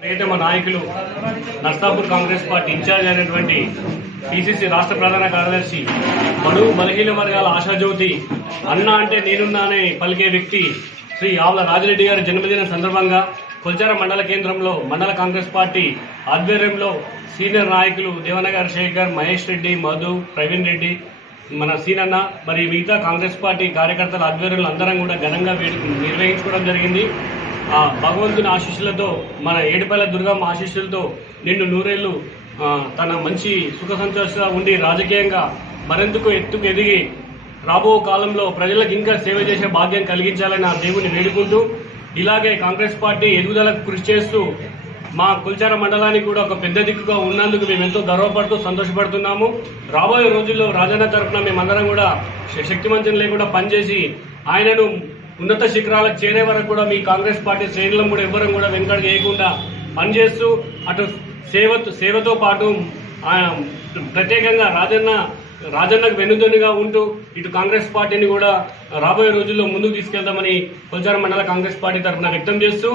ప్రియతమ నాయకులు Narsapur Congress party incharge అయినటువంటి PCC రాష్ట్ర ప్రధాన కార్యదర్శి బడుగు బలహీన వర్గాల ఆశాజ్యోతి అన్న అంటే నేనున్నానే పలికే వ్యక్తి శ్రీ ఆవుల రాజిరెడ్డి గారి జన్మదిన సందర్భంగా కొల్చార మండల కేంద్రంలో మండల కాంగ్రెస్ పార్టీ ఆధ్వర్యంలో సీనియర్ నాయకులు దేవనగర్ శేఖర్, మహేష్ రెడ్డి, మధు, ప్రవీణ్ రెడ్డి, మన సీనన్న మరి మిగతా కాంగ్రెస్ పార్టీ కార్యకర్తల ఆధ్వర్యంలో అందరం కూడా ఘనంగా నిర్వహించుకోవడం జరిగింది. ఆ భగవంతుని ఆశీస్సులతో మన ఏడుపల్లి దుర్గమ్మ ఆశీస్సులతో నిన్ను నూరేళ్లు తన మంచి సుఖ సంతోషంగా ఉండి రాజకీయంగా మరెందుకు ఎత్తుకు ఎదిగి రాబో కాలంలో ప్రజలకు ఇంకా సేవ చేసే భాగ్యం కలిగించాలని ఆ దేవుని వేడుకుంటూ ఇలాగే కాంగ్రెస్ పార్టీ ఎదుగుదలకు కృషి చేస్తూ మా కొల్చార మండలానికి కూడా ఒక పెద్ద దిక్కుగా ఉన్నందుకు మేము ఎంతో గర్వపడుతూ సంతోషపడుతున్నాము. రాబోయే రోజుల్లో రాజన్న తరఫున మేమందరం కూడా శక్తివంతం లేకుండా పనిచేసి ఆయనను ఉన్నత శిఖరాలకు చేరే వరకు కూడా మీ కాంగ్రెస్ పార్టీ శ్రేణులను కూడా ఎవ్వరం కూడా వెనుకడు చేయకుండా పనిచేస్తూ అటు సేవతో పాటు ప్రత్యేకంగా రాజన్నకు వెన్నుదన్నుగా ఉంటూ ఇటు కాంగ్రెస్ పార్టీని కూడా రాబోయే రోజుల్లో ముందుకు తీసుకెళ్తామని కొల్చార మండల కాంగ్రెస్ పార్టీ తరఫున వ్యక్తం చేస్తూ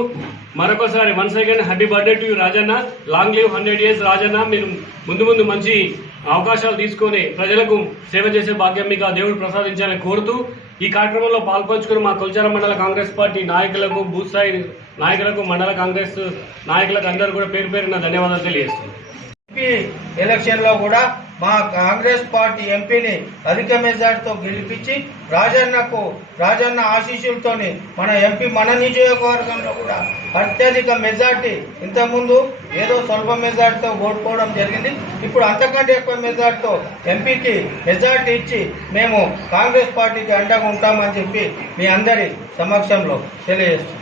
మరొకసారి once again happy birthday to you Rajanna. Long live 100 years Rajanna. మీరు ముందు మంచి అవకాశాలు తీసుకొని ప్రజలకు సేవ చేసే భాగ్యం మీకు ఆ దేవుడు ప్రసాదించాలని కోరుతూ ఈ కార్యక్రమంలో పాల్పంచుకుని మా కొల్చార మండల కాంగ్రెస్ పార్టీ నాయకులకు, బూత్ స్థాయి నాయకులకు, మండల కాంగ్రెస్ నాయకులకు అందరూ కూడా పేరు పేరున ధన్యవాదాలు తెలియజేస్తున్నాను. ఎంపీ ఎలక్షన్ లో కూడా మా కాంగ్రెస్ పార్టీ ఎంపీని అధిక మెజార్టీతో గెలిపించి రాజన్న ఆశీస్సులతోని మన ఎంపీ మన నియోజకవర్గంలో కూడా అత్యధిక మెజార్టీ, ఇంతకుముందు ఏదో స్వల్ప మెజార్టీతో ఓడిపోవడం జరిగింది. ఇప్పుడు అంతకంటే ఎక్కువ మెజార్టీతో ఎంపీకి మెజార్టీ ఇచ్చి మేము కాంగ్రెస్ పార్టీకి అండగా ఉంటామని చెప్పి మీ అందరి సమక్షంలో తెలియజేస్తాం.